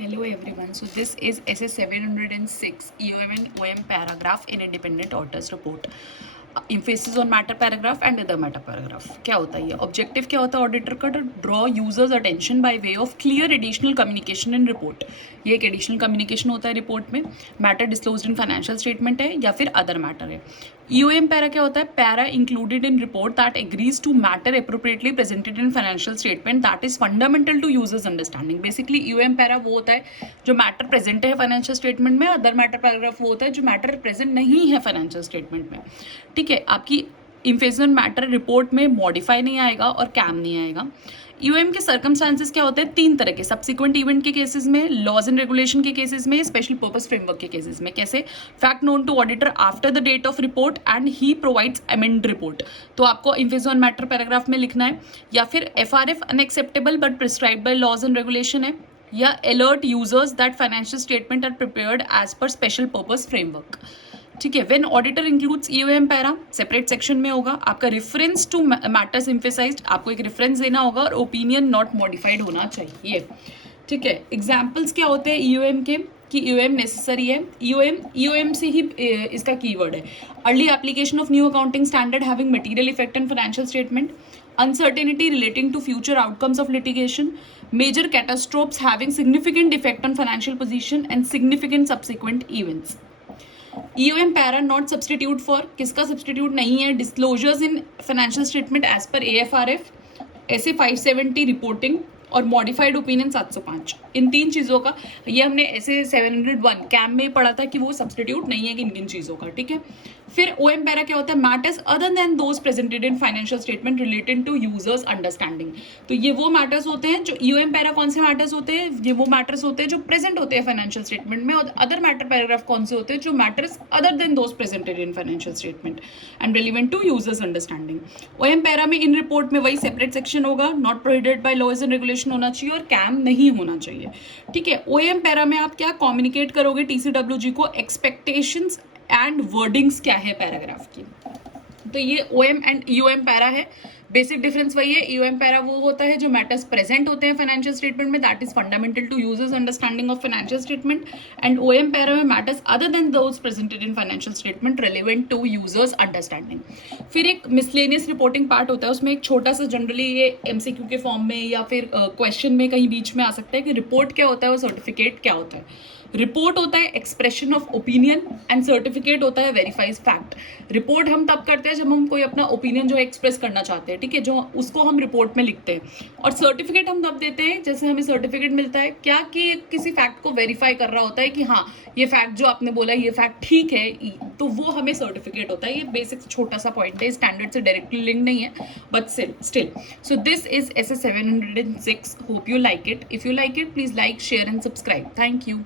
Hello everyone. So this is SS 706 EOM and OM paragraph in independent auditors report. Emphasis on matter paragraph and other matter paragraph. क्या होता है ये objective क्या होता है auditor का? To draw users attention by way of clear additional communication in report. ये एक एडिशनल कम्युनिकेशन होता है रिपोर्ट में. Matter disclosed in financial statement है या फिर अदर मैटर है. ईओएम पैरा क्या होता है? Para included in report that agrees to matter appropriately presented in financial statement that is fundamental to users understanding. Basically EOM para वो होता है जो मैटर प्रेजेंट है फाइनेंशियल स्टेटमेंट में. अदर मैटर पैराग्राफ वो होता है जो मैटर प्रेजेंट नहीं है फाइनेंशियल स्टेटमेंट में. ठीक है, आपकी इम्फेसिस मैटर रिपोर्ट में मॉडिफाई नहीं आएगा और कैम नहीं आएगा. यूएम के सर्कमस्टांसेस क्या होते हैं? तीन तरह के. सब्सिक्वेंट इवेंट के केसेस में, लॉज एंड रेगुलेशन के केसेस में, स्पेशल पर्पस फ्रेमवर्क के केसेस में. कैसे? Fact known to auditor after the date of report and he provides amend report. तो आपको इम्फेसिस ऑन मैटर पैराग्राफ में लिखना है. या फिर FRF unacceptable but prescribed by laws and regulation है. या alert users that financial statement are prepared as per special purpose framework. ठीक है, when auditor includes EOM para separate section में होगा. आपका रेफरेंस टू मैटर्स एम्फेसाइज्ड, आपको एक reference देना होगा और ओपिनियन नॉट मॉडिफाइड होना चाहिए. ठीक है, एग्जाम्पल्स क्या होते हैं ईओएम के कि ईओएम नेसेसरी है. ईओएम से ही इसका कीवर्ड है. Early application of new accounting standard having material effect on financial statement. Uncertainty relating to future outcomes of litigation, major catastrophes having significant effect on financial position and significant subsequent events. EOM para not substitute for, किसका substitute नहीं है? Disclosures in financial statement as per AFRF, SA 570 reporting और modified opinion 705. इन तीन चीज़ों का ये हमने ऐसे 701 कैम में पढ़ा था कि वो सब्सटीट्यूट नहीं है कि इन चीज़ों का. ठीक है, फिर ओएम पैरा क्या होता है? Matters other than those presented in financial statement related to users understanding. तो ये वो मैटर्स होते हैं जो ईओएम पैरा. कौन से मैटर्स होते हैं? ये वो मैटर्स होते हैं जो प्रेजेंट होते हैं फाइनेंशियल स्टेटमेंट में. और अदर मैटर पैराग्राफ कौन से होते हैं? जो matters other than those presented in financial statement and relevant to users understanding. OM para में इन रिपोर्ट में वही सेपरेट सेक्शन होगा. Not prohibited by laws and regulation होना चाहिए और कैम नहीं होना चाहिए. ठीक है, ओएम पैरा में आप क्या कम्युनिकेट करोगे टीसीडब्ल्यूजी को? एक्सपेक्टेशंस एंड वर्डिंग्स क्या है पैराग्राफ की. तो ये ओएम एंड ईओएम पैरा है. बेसिक डिफरेंस वही है. ईओएम पैरा वो होता है जो मैटर्स प्रेजेंट होते हैं फाइनेंशियल स्टेटमेंट में, that is fundamental to users understanding of financial statement. And OM para में matters other than those presented in financial statement relevant to users understanding. फिर एक मिसलेनियस रिपोर्टिंग पार्ट होता है. उसमें एक छोटा सा, जनरली ये एमसीक्यू के फॉर्म में या फिर क्वेश्चन में कहीं बीच में आ सकता है कि रिपोर्ट क्या होता है और सर्टिफिकेट क्या होता है. रिपोर्ट होता है expression of opinion and certificate होता है वेरीफाइज फैक्ट. रिपोर्ट हम तब करते हैं जब हम कोई अपना ओपिनियन जो एक्सप्रेस करना चाहते हैं. ठीक है, जो उसको हम रिपोर्ट में लिखते हैं. और सर्टिफिकेट हम तब देते हैं जैसे हमें सर्टिफिकेट मिलता है क्या कि किसी फैक्ट को वेरीफाई कर रहा होता है कि हाँ ये फैक्ट जो आपने बोला ये फैक्ट ठीक है, तो वो हमें सर्टिफिकेट होता है. ये बेसिक छोटा सा पॉइंट है, स्टैंडर्ड से डायरेक्टली लिंक नहीं है but still. So this is SS 706. Hope you like it. If you like it please like, share and subscribe. Thank you.